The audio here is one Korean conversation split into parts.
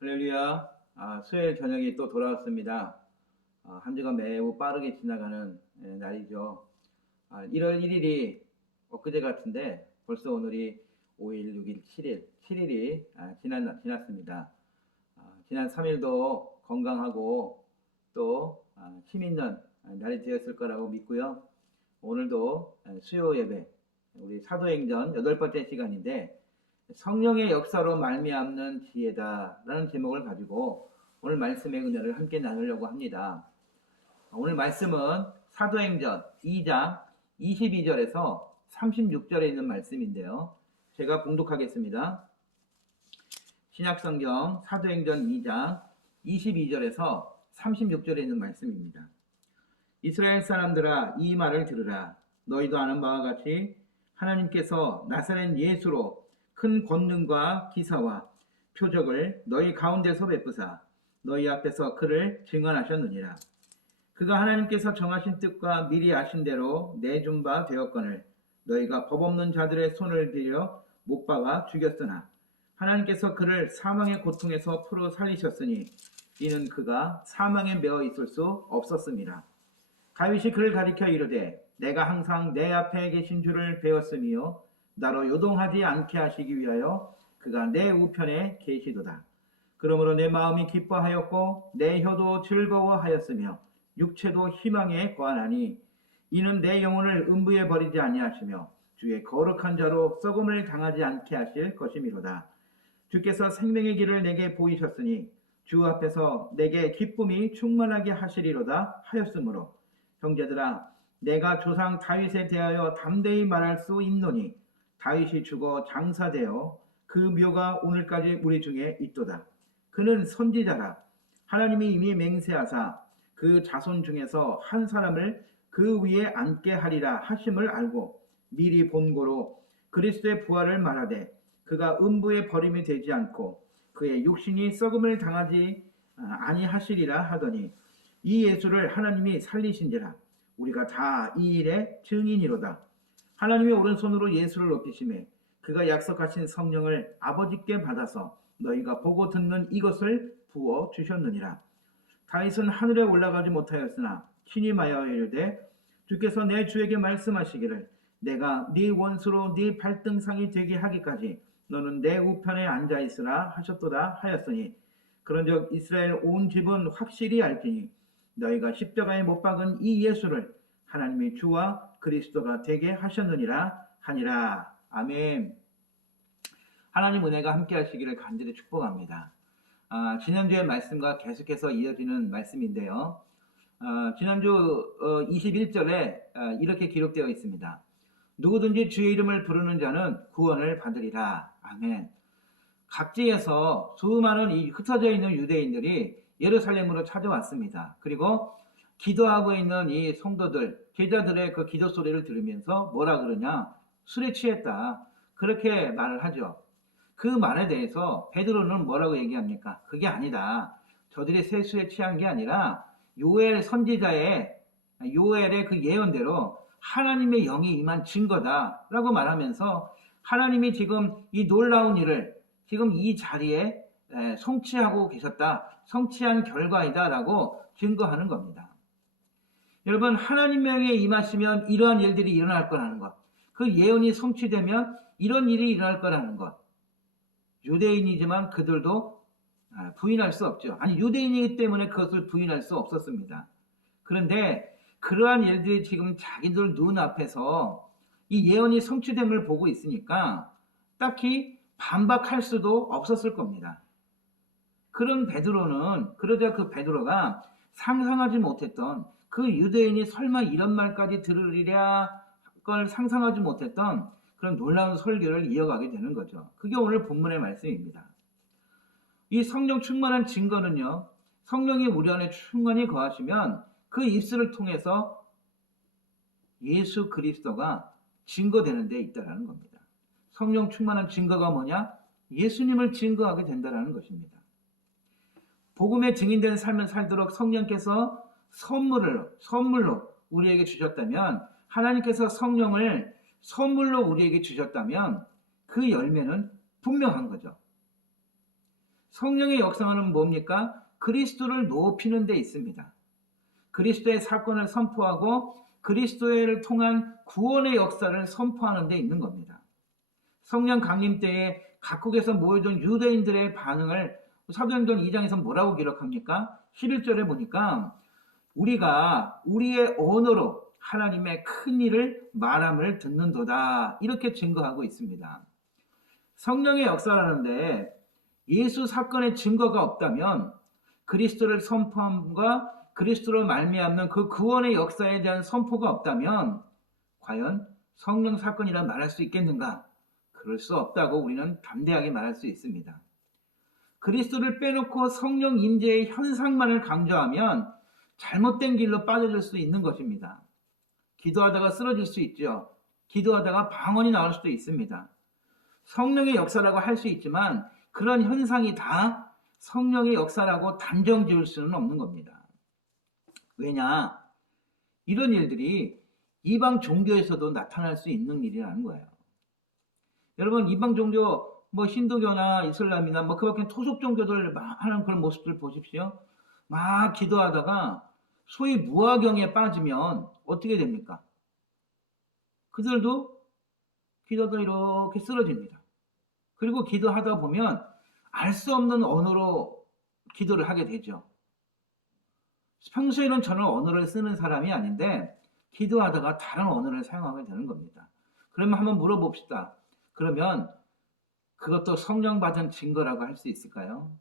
할렐루야. 수요일 저녁이 또 돌아왔습니다. 한 주가 매우 빠르게 지나가는 날이죠. 1월 1일이 엊그제 같은데 벌써 오늘이 5일, 6일, 7일이 지났습니다. 지난 3일도 건강하고 또 힘 있는 날이 되었을 거라고 믿고요. 오늘도 수요 예배, 우리 사도행전 8번째 시간인데 성령의 역사로 말미암는 지혜다라는 제목을 가지고 오늘 말씀의 은혜를 함께 나누려고 합니다. 오늘 말씀은 사도행전 2장 22절에서 36절에 있는 말씀인데요. 제가 봉독하겠습니다. 신약성경 사도행전 2장 22절에서 36절에 있는 말씀입니다. 이스라엘 사람들아, 이 말을 들으라. 너희도 아는 바와 같이 하나님께서 나사렛 예수로 큰 권능과 기사와 표적을 너희 가운데서 베푸사 너희 앞에서 그를 증언하셨느니라. 그가 하나님께서 정하신 뜻과 미리 아신 대로 내준 바 되었거늘 너희가 법 없는 자들의 손을 빌려 못 박아 죽였으나 하나님께서 그를 사망의 고통에서 풀어 살리셨으니 이는 그가 사망에 매어 있을 수 없었습니다. 다윗이 그를 가리켜 이르되 내가 항상 내 앞에 계신 줄을 배웠으며 나로 요동하지 않게 하시기 위하여 그가 내 우편에 계시도다. 그러므로 내 마음이 기뻐하였고 내 혀도 즐거워하였으며 육체도 희망에 거하나니 이는 내 영혼을 음부에 버리지 아니하시며 주의 거룩한 자로 썩음을 당하지 않게 하실 것이미로다. 주께서 생명의 길을 내게 보이셨으니 주 앞에서 내게 기쁨이 충만하게 하시리로다 하였으므로 형제들아, 내가 조상 다윗에 대하여 담대히 말할 수 있노니 다윗이 죽어 장사되어 그 묘가 오늘까지 우리 중에 있도다. 그는 선지자라. 하나님이 이미 맹세하사 그 자손 중에서 한 사람을 그 위에 앉게 하리라 하심을 알고 미리 본고로 그리스도의 부활을 말하되 그가 음부에 버림이 되지 않고 그의 육신이 썩음을 당하지 아니하시리라 하더니 이 예수를 하나님이 살리신지라. 우리가 다 이 일의 증인이로다. 하나님의 오른손으로 예수를 높이시매 그가 약속하신 성령을 아버지께 받아서 너희가 보고 듣는 이것을 부어 주셨느니라. 다윗은 하늘에 올라가지 못하였으나 친히 말하여 이르되 주께서 내 주에게 말씀하시기를 내가 네 원수로 네 발등상이 되게 하기까지 너는 내 우편에 앉아 있으라 하셨도다 하였으니 그런즉 이스라엘 온 집은 확실히 알지니 너희가 십자가에 못 박은 이 예수를 하나님이 주와 그리스도가 되게 하셨느니라 하니라. 아멘. 하나님 은혜가 함께 하시기를 간절히 축복합니다. 지난주의 말씀과 계속해서 이어지는 말씀인데요. 지난주 21절에 이렇게 기록되어 있습니다. 누구든지 주의 이름을 부르는 자는 구원을 받으리라. 아멘. 각지에서 수많은 이 흩어져 있는 유대인들이 예루살렘으로 찾아왔습니다. 그리고 기도하고 있는 이 성도들, 제자들의 그 기도 소리를 들으면서 뭐라 그러냐? 술에 취했다. 그렇게 말을 하죠. 그 말에 대해서 베드로는 뭐라고 얘기합니까? 그게 아니다. 저들이 세수에 취한 게 아니라 요엘 선지자의 요엘의 그 예언대로 하나님의 영이 임한 증거다라고 말하면서 하나님이 지금 이 놀라운 일을 지금 이 자리에 성취하고 계셨다. 성취한 결과이다라고 증거하는 겁니다. 여러분, 하나님의 영이 임하시면 이러한 일들이 일어날 거라는 것. 그 예언이 성취되면 이런 일이 일어날 거라는 것. 유대인이지만 그들도 부인할 수 없죠. 아니, 유대인이기 때문에 그것을 부인할 수 없었습니다. 그런데 그러한 일들이 지금 자기들 눈앞에서 이 예언이 성취됨을 보고 있으니까 딱히 반박할 수도 없었을 겁니다. 그런 베드로는 그러자 그 베드로가 상상하지 못했던 그 유대인이 설마 이런 말까지 들으리랴 걸 상상하지 못했던 그런 놀라운 설교를 이어가게 되는 거죠. 그게 오늘 본문의 말씀입니다. 이 성령 충만한 증거는요, 성령이 우리 안에 충만히 거하시면 그 입술을 통해서 예수 그리스도가 증거되는 데 있다는 겁니다. 성령 충만한 증거가 뭐냐? 예수님을 증거하게 된다는 것입니다. 복음의 증인된 삶을 살도록 성령께서 선물로 우리에게 주셨다면, 하나님께서 성령을 선물로 우리에게 주셨다면 그 열매는 분명한 거죠. 성령의 역사는 뭡니까? 그리스도를 높이는 데 있습니다. 그리스도의 사건을 선포하고 그리스도를 통한 구원의 역사를 선포하는 데 있는 겁니다. 성령 강림 때에 각국에서 모여든 유대인들의 반응을 사도행전 2장에서 뭐라고 기록합니까? 11절에 보니까 우리가 우리의 언어로 하나님의 큰 일을 말함을 듣는도다, 이렇게 증거하고 있습니다. 성령의 역사라는데 예수 사건의 증거가 없다면, 그리스도를 선포함과 그리스도로 말미암는 그 구원의 역사에 대한 선포가 없다면 과연 성령 사건이라 말할 수 있겠는가? 그럴 수 없다고 우리는 담대하게 말할 수 있습니다. 그리스도를 빼놓고 성령 임재의 현상만을 강조하면 잘못된 길로 빠져들 수 있는 것입니다. 기도하다가 쓰러질 수 있죠. 기도하다가 방언이 나올 수도 있습니다. 성령의 역사라고 할 수 있지만 그런 현상이 다 성령의 역사라고 단정 지을 수는 없는 겁니다. 왜냐? 이런 일들이 이방 종교에서도 나타날 수 있는 일이라는 거예요. 여러분, 이방 종교, 힌두교나 이슬람이나 그 밖에 토속 종교들 하는 그런 모습들 보십시오. 막 기도하다가 소위 무아경에 빠지면 어떻게 됩니까? 그들도 기도하다 이렇게 쓰러집니다. 그리고 기도하다 보면 알 수 없는 언어로 기도를 하게 되죠. 평소에는 저는 언어를 쓰는 사람이 아닌데 기도하다가 다른 언어를 사용하게 되는 겁니다. 그러면 한번 물어봅시다. 그러면 그것도 성령 받은 증거라고 할 수 있을까요?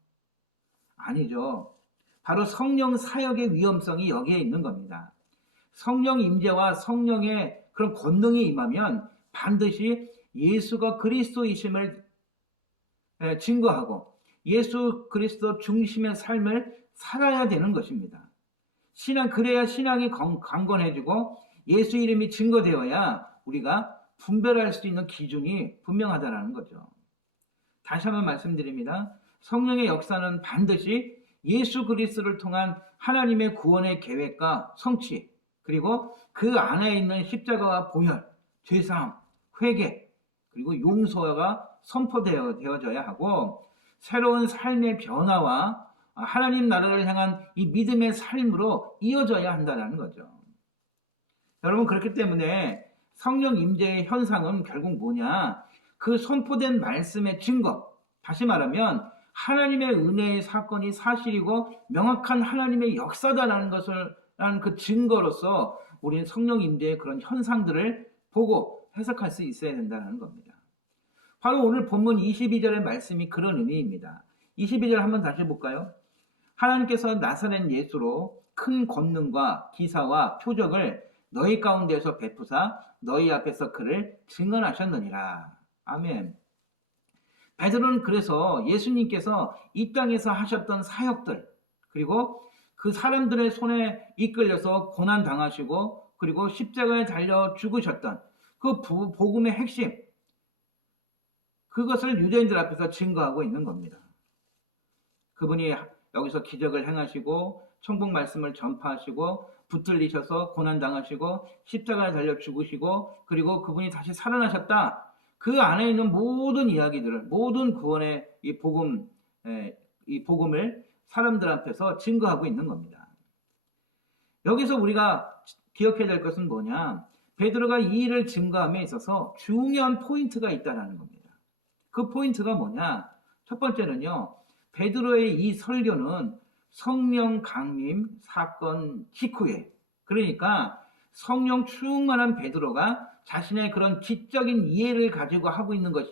아니죠. 바로 성령 사역의 위험성이 여기에 있는 겁니다. 성령 임재와 성령의 그런 권능이 임하면 반드시 예수가 그리스도이심을 증거하고 예수 그리스도 중심의 삶을 살아야 되는 것입니다. 그래야 신앙이 강건해지고 예수 이름이 증거되어야 우리가 분별할 수 있는 기준이 분명하다는 거죠. 다시 한번 말씀드립니다. 성령의 역사는 반드시 예수 그리스도를 통한 하나님의 구원의 계획과 성취, 그리고 그 안에 있는 십자가와 보혈, 죄사함, 회개, 그리고 용서가 선포되어져야 하고 새로운 삶의 변화와 하나님 나라를 향한 이 믿음의 삶으로 이어져야 한다는 거죠. 여러분, 그렇기 때문에 성령 임재의 현상은 결국 뭐냐? 그 선포된 말씀의 증거, 다시 말하면 하나님의 은혜의 사건이 사실이고 명확한 하나님의 역사다라는 그 증거로서 우리는 성령 임재의 그런 현상들을 보고 해석할 수 있어야 된다는 겁니다. 바로 오늘 본문 22절의 말씀이 그런 의미입니다. 22절 한번 다시 볼까요? 하나님께서 나사렛 예수로 큰 권능과 기사와 표적을 너희 가운데서 베푸사 너희 앞에서 그를 증언하셨느니라. 아멘. 베드로는 그래서 예수님께서 이 땅에서 하셨던 사역들, 그리고 그 사람들의 손에 이끌려서 고난 당하시고 그리고 십자가에 달려 죽으셨던 그 복음의 핵심, 그것을 유대인들 앞에서 증거하고 있는 겁니다. 그분이 여기서 기적을 행하시고 천국 말씀을 전파하시고 붙들리셔서 고난 당하시고 십자가에 달려 죽으시고 그리고 그분이 다시 살아나셨다. 그 안에 있는 모든 이야기들을, 모든 구원의 이 복음을 사람들 앞에서 증거하고 있는 겁니다. 여기서 우리가 기억해야 될 것은 뭐냐? 베드로가 이 일을 증거함에 있어서 중요한 포인트가 있다는 겁니다. 그 포인트가 뭐냐? 첫 번째는요, 베드로의 이 설교는 성령 강림 사건 직후에, 그러니까 성령 충만한 베드로가 자신의 그런 지적인 이해를 가지고 하고 있는 것이,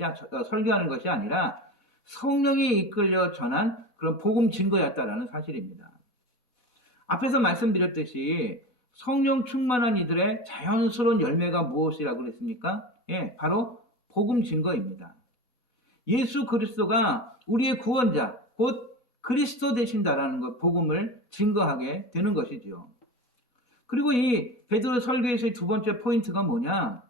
설교하는 것이 아니라 성령에 이끌려 전한 그런 복음 증거였다라는 사실입니다. 앞에서 말씀드렸듯이 성령 충만한 이들의 자연스러운 열매가 무엇이라고 그랬습니까? 바로 복음 증거입니다. 예수 그리스도가 우리의 구원자, 곧 그리스도 되신다라는 것, 복음을 증거하게 되는 것이지요. 그리고 이 베드로 설교에서의 두 번째 포인트가 뭐냐?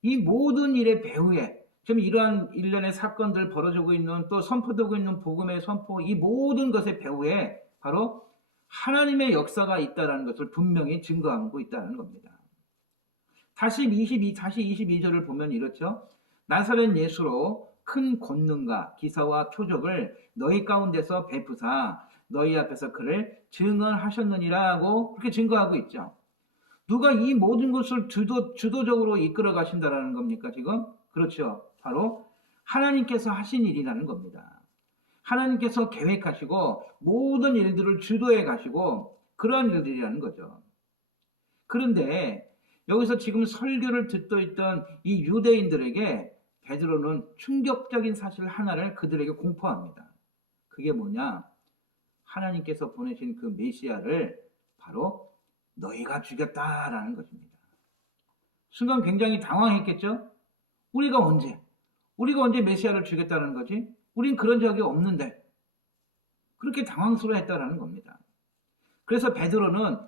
이 모든 일의 배후에, 지금 이러한 일련의 사건들 벌어지고 있는, 또 선포되고 있는 복음의 선포, 이 모든 것의 배후에 바로 하나님의 역사가 있다는 것을 분명히 증거하고 있다는 겁니다. 다시 22절을 보면 이렇죠. 나사렛 예수로 큰 권능과 기사와 표적을 너희 가운데서 베푸사 너희 앞에서 그를 증언하셨느니라고 그렇게 증거하고 있죠. 누가 이 모든 것을 주도적으로 이끌어 가신다라는 겁니까, 지금? 그렇죠. 바로 하나님께서 하신 일이라는 겁니다. 하나님께서 계획하시고 모든 일들을 주도해 가시고 그러한 일들이라는 거죠. 그런데 여기서 지금 설교를 듣고 있던 이 유대인들에게 베드로는 충격적인 사실 하나를 그들에게 공포합니다. 그게 뭐냐? 하나님께서 보내신 그 메시아를 바로 너희가 죽였다라는 것입니다. 순간 굉장히 당황했겠죠? 우리가 언제 메시아를 죽였다는 거지? 우린 그런 적이 없는데. 그렇게 당황스러워했다라는 겁니다. 그래서 베드로는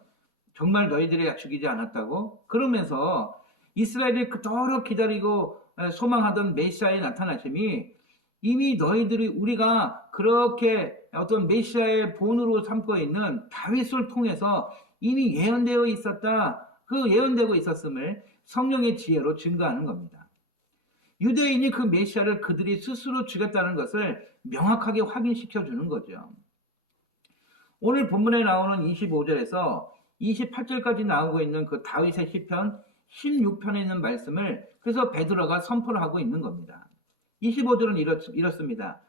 정말 너희들이 죽이지 않았다고? 그러면서 이스라엘이 그토록 기다리고 소망하던 메시아의 나타나심이 이미 너희들이 우리가 그렇게 어떤 메시아의 본으로 삼고 있는 다윗을 통해서 이미 예언되어 있었다. 그 예언되고 있었음을 성령의 지혜로 증거하는 겁니다. 유대인이 그 메시아를 그들이 스스로 죽였다는 것을 명확하게 확인시켜 주는 거죠. 오늘 본문에 나오는 25절에서 28절까지 나오고 있는 그 다윗의 시편 16편에 있는 말씀을 그래서 베드로가 선포를 하고 있는 겁니다. 25절은 이렇습니다.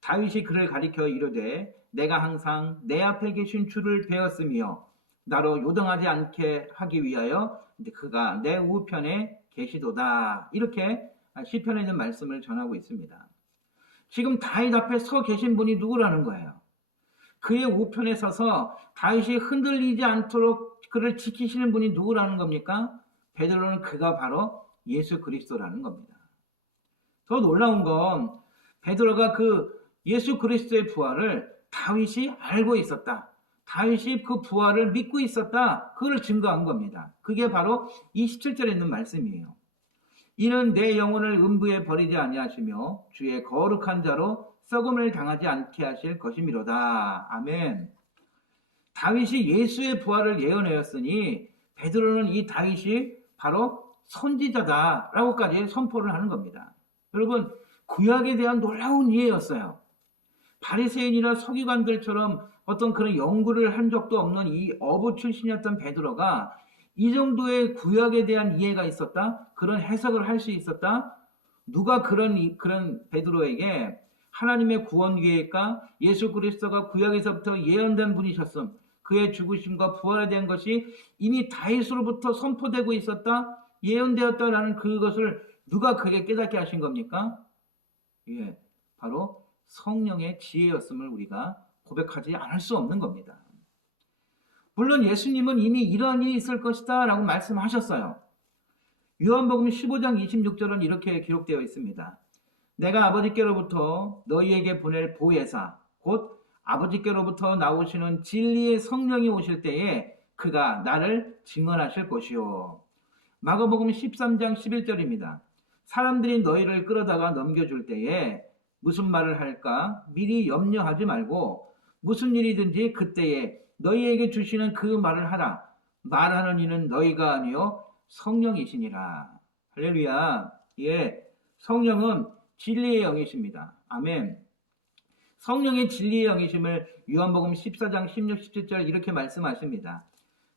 다윗이 그를 가리켜 이르되 내가 항상 내 앞에 계신 주를 배웠으며 나로 요동하지 않게 하기 위하여 그가 내 우편에 계시도다. 이렇게 시편에 있는 말씀을 전하고 있습니다. 지금 다윗 앞에 서 계신 분이 누구라는 거예요? 그의 우편에 서서 다윗이 흔들리지 않도록 그를 지키시는 분이 누구라는 겁니까? 베드로는 그가 바로 예수 그리스도라는 겁니다. 더 놀라운 건 베드로가 그 예수 그리스도의 부활을 다윗이 알고 있었다. 다윗이 그 부활을 믿고 있었다. 그걸 증거한 겁니다. 그게 바로 27절에 있는 말씀이에요. 이는 내 영혼을 음부에 버리지 아니하시며 주의 거룩한 자로 썩음을 당하지 않게 하실 것이미로다. 아멘. 다윗이 예수의 부활을 예언하였으니 베드로는 이 다윗이 바로 선지자다라고까지 선포를 하는 겁니다. 여러분, 구약에 대한 놀라운 이해였어요. 바리새인이나 서기관들처럼 어떤 그런 연구를 한 적도 없는 이 어부 출신이었던 베드로가 이 정도의 구약에 대한 이해가 있었다? 그런 해석을 할 수 있었다? 누가 그런 베드로에게 하나님의 구원 계획과 예수 그리스도가 구약에서부터 예언된 분이셨음, 그의 죽으심과 부활에 대한 것이 이미 다윗으로부터 선포되고 있었다, 예언되었다라는 그것을 누가 그게 깨닫게 하신 겁니까? 예, 바로 성령의 지혜였음을 우리가 고백하지 않을 수 없는 겁니다. 물론 예수님은 이미 이러한 일이 있을 것이다 라고 말씀하셨어요. 요한복음 15장 26절은 이렇게 기록되어 있습니다. 내가 아버지께로부터 너희에게 보낼 보혜사 곧 아버지께로부터 나오시는 진리의 성령이 오실 때에 그가 나를 증언하실 것이요. 마가복음 13장 11절입니다. 사람들이 너희를 끌어다가 넘겨줄 때에 무슨 말을 할까 미리 염려하지 말고 무슨 일이든지 그때에 너희에게 주시는 그 말을 하라. 말하는 이는 너희가 아니요 성령이시니라. 할렐루야. 예, 성령은 진리의 영이십니다. 아멘. 성령의 진리의 영이심을 요한복음 14장 16, 17절 이렇게 말씀하십니다.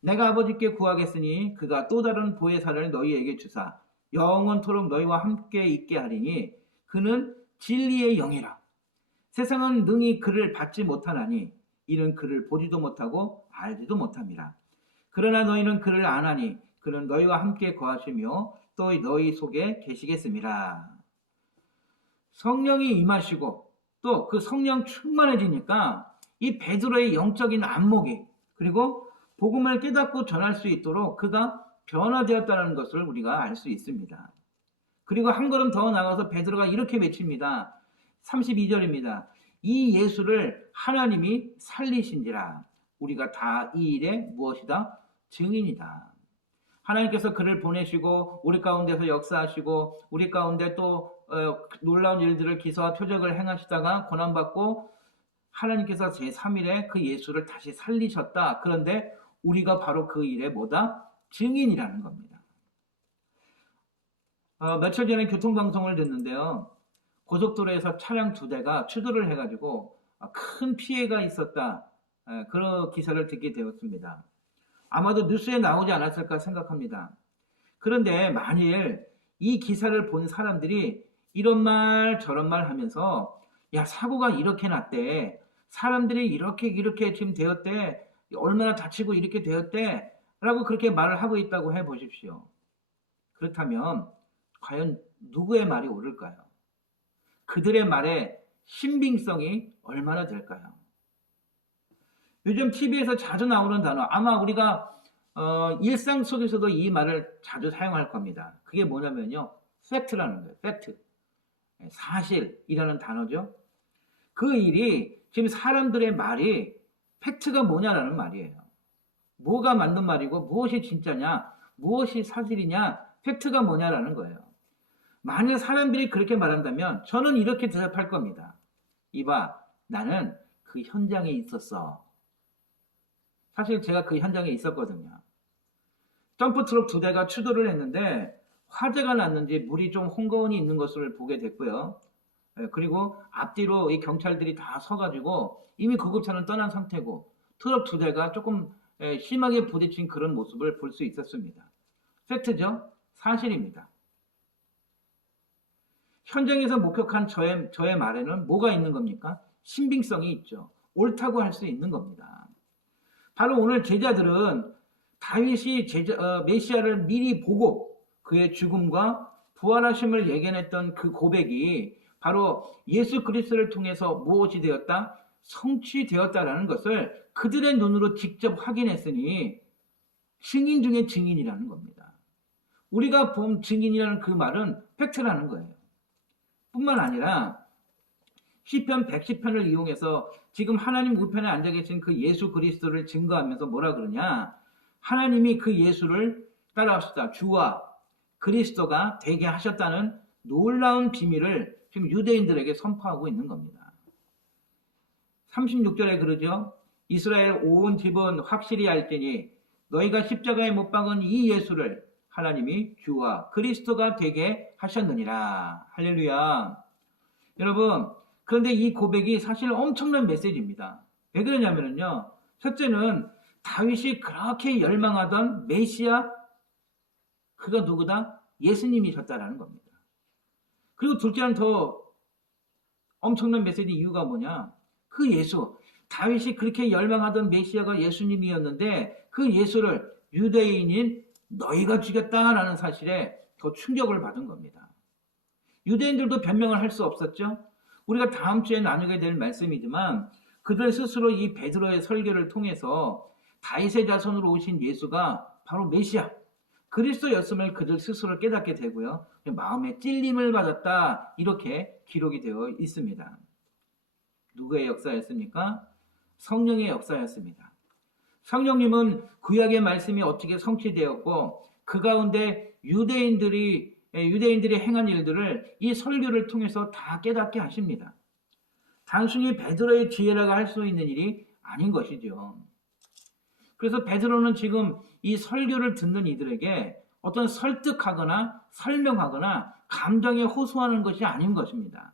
내가 아버지께 구하겠으니 그가 또 다른 보혜사를 너희에게 주사 영원토록 너희와 함께 있게 하리니 그는 진리의 영이라. 세상은 능히 그를 받지 못하나니 이는 그를 보지도 못하고 알지도 못함이라. 그러나 너희는 그를 아나니 그는 너희와 함께 거하시며 또 너희 속에 계시겠음이라. 성령이 임하시고 또 그 성령 충만해지니까 이 베드로의 영적인 안목이 그리고 복음을 깨닫고 전할 수 있도록 그가 변화되었다는 것을 우리가 알 수 있습니다. 그리고 한 걸음 더 나가서 베드로가 이렇게 외칩니다. 32절입니다. 이 예수를 하나님이 살리신지라. 우리가 다 이 일에 무엇이다? 증인이다. 하나님께서 그를 보내시고 우리 가운데서 역사하시고 우리 가운데 또 놀라운 일들을 기사와 표적을 행하시다가 고난받고 하나님께서 제3일에 그 예수를 다시 살리셨다. 그런데 우리가 바로 그 일에 뭐다? 증인이라는 겁니다. 며칠 전에 교통방송을 듣는데요. 고속도로에서 차량 2대가 추돌을 해가지고 큰 피해가 있었다. 그런 기사를 듣게 되었습니다. 아마도 뉴스에 나오지 않았을까 생각합니다. 그런데 만일 이 기사를 본 사람들이 이런 말 저런 말 하면서 야, 사고가 이렇게 났대. 사람들이 이렇게 지금 되었대. 얼마나 다치고 이렇게 되었대. 라고 그렇게 말을 하고 있다고 해보십시오. 그렇다면 과연 누구의 말이 옳을까요? 그들의 말의 신빙성이 얼마나 될까요? 요즘 TV에서 자주 나오는 단어, 아마 우리가 일상 속에서도 이 말을 자주 사용할 겁니다. 그게 뭐냐면요, 팩트라는 거예요. 팩트. 사실이라는 단어죠. 그 일이 지금 사람들의 말이 팩트가 뭐냐라는 말이에요. 뭐가 맞는 말이고 무엇이 진짜냐, 무엇이 사실이냐, 팩트가 뭐냐라는 거예요. 만약 사람들이 그렇게 말한다면 저는 이렇게 대답할 겁니다. 이봐, 나는 그 현장에 있었어. 사실 제가 그 현장에 있었거든요. 덤프트럭 2대가 추돌을 했는데 화재가 났는지 물이 좀 헝거운이 있는 것을 보게 됐고요. 그리고 앞뒤로 이 경찰들이 다 서가지고 이미 구급차는 떠난 상태고 트럭 2대가 조금 심하게 부딪힌 그런 모습을 볼 수 있었습니다. 팩트죠? 사실입니다. 현장에서 목격한 저의 말에는 뭐가 있는 겁니까? 신빙성이 있죠. 옳다고 할 수 있는 겁니다. 바로 오늘 제자들은 다윗이 메시아를 미리 보고 그의 죽음과 부활하심을 예견했던 그 고백이 바로 예수 그리스도를 통해서 무엇이 되었다? 성취되었다라는 것을 그들의 눈으로 직접 확인했으니 증인 중에 증인이라는 겁니다. 우리가 본 증인이라는 그 말은 팩트라는 거예요. 뿐만 아니라 시편 110편을 이용해서 지금 하나님 우편에 앉아 계신 그 예수 그리스도를 증거하면서 뭐라 그러냐? 하나님이 그 예수를 따라합시다. 주와 그리스도가 되게 하셨다는 놀라운 비밀을 지금 유대인들에게 선포하고 있는 겁니다. 36절에 그러죠. 이스라엘 온 집은 확실히 알지니 너희가 십자가에 못 박은 이 예수를 하나님이 주와 그리스도가 되게 하셨느니라. 할렐루야. 여러분, 그런데 이 고백이 사실 엄청난 메시지입니다. 왜 그러냐면요. 첫째는 다윗이 그렇게 열망하던 메시아, 그가 누구다? 예수님이셨다라는 겁니다. 그리고 둘째는 더 엄청난 메시지 이유가 뭐냐? 그 예수, 다윗이 그렇게 열망하던 메시아가 예수님이었는데 그 예수를 유대인인 너희가 죽였다라는 사실에 더 충격을 받은 겁니다. 유대인들도 변명을 할 수 없었죠. 우리가 다음 주에 나누게 될 말씀이지만 그들 스스로 이 베드로의 설교를 통해서 다윗의 자손으로 오신 예수가 바로 메시아, 그리스도였음을 그들 스스로 깨닫게 되고요. 마음에 찔림을 받았다 이렇게 기록이 되어 있습니다. 누구의 역사였습니까? 성령의 역사였습니다. 성령님은 구약의 말씀이 어떻게 성취되었고 그 가운데 유대인들이 행한 일들을 이 설교를 통해서 다 깨닫게 하십니다. 단순히 베드로의 지혜라고 할 수 있는 일이 아닌 것이죠. 그래서 베드로는 지금 이 설교를 듣는 이들에게 어떤 설득하거나 설명하거나 감정에 호소하는 것이 아닌 것입니다.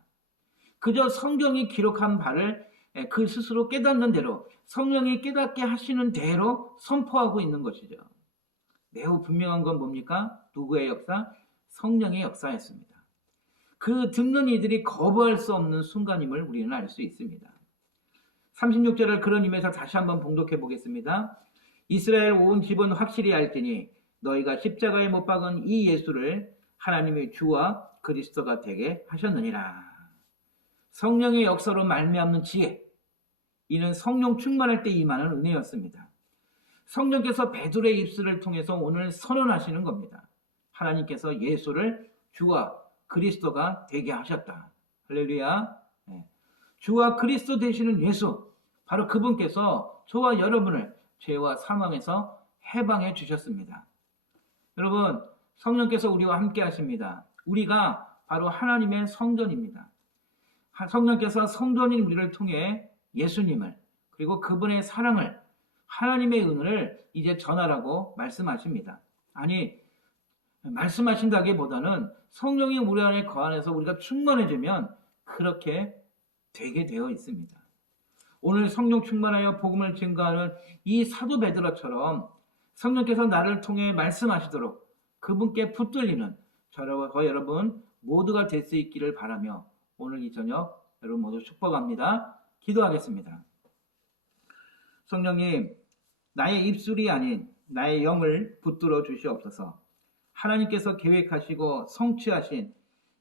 그저 성경이 기록한 바를 그 스스로 깨닫는 대로 성령이 깨닫게 하시는 대로 선포하고 있는 것이죠. 매우 분명한 건 뭡니까? 누구의 역사? 성령의 역사였습니다. 그 듣는 이들이 거부할 수 없는 순간임을 우리는 알 수 있습니다. 36절을 그런 의미에서 다시 한번 봉독해 보겠습니다. 이스라엘 온 집은 확실히 알지니 너희가 십자가에 못 박은 이 예수를 하나님의 주와 그리스도가 되게 하셨느니라. 성령의 역사로 말미암는 지혜, 이는 성령 충만할 때 임하는 은혜였습니다. 성령께서 베드로의 입술을 통해서 오늘 선언하시는 겁니다. 하나님께서 예수를 주와 그리스도가 되게 하셨다. 할렐루야. 주와 그리스도 되시는 예수, 바로 그분께서 저와 여러분을 죄와 사망에서 해방해 주셨습니다. 여러분, 성령께서 우리와 함께 하십니다. 우리가 바로 하나님의 성전입니다. 성령께서 성전인 우리를 통해 예수님을, 그리고 그분의 사랑을, 하나님의 은혜를 이제 전하라고 말씀하십니다. 아니, 말씀하신다기보다는 성령이 우리 안에 거하면서 우리가 충만해지면 그렇게 되게 되어 있습니다. 오늘 성령 충만하여 복음을 증거하는 이 사도 베드로처럼 성령께서 나를 통해 말씀하시도록 그분께 붙들리는 저와 여러분 모두가 될 수 있기를 바라며 오늘 이 저녁 여러분 모두 축복합니다. 기도하겠습니다. 성령님, 나의 입술이 아닌 나의 영을 붙들어 주시옵소서. 하나님께서 계획하시고 성취하신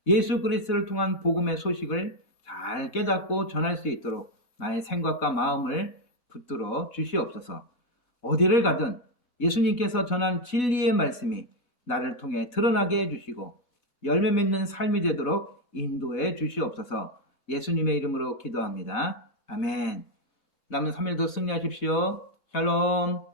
예수 그리스도를 통한 복음의 소식을 잘 깨닫고 전할 수 있도록 나의 생각과 마음을 붙들어 주시옵소서. 어디를 가든 예수님께서 전한 진리의 말씀이 나를 통해 드러나게 해주시고 열매 맺는 삶이 되도록 인도해 주시옵소서. 예수님의 이름으로 기도합니다. 아멘. 남은 3일도 승리하십시오. 샬롬.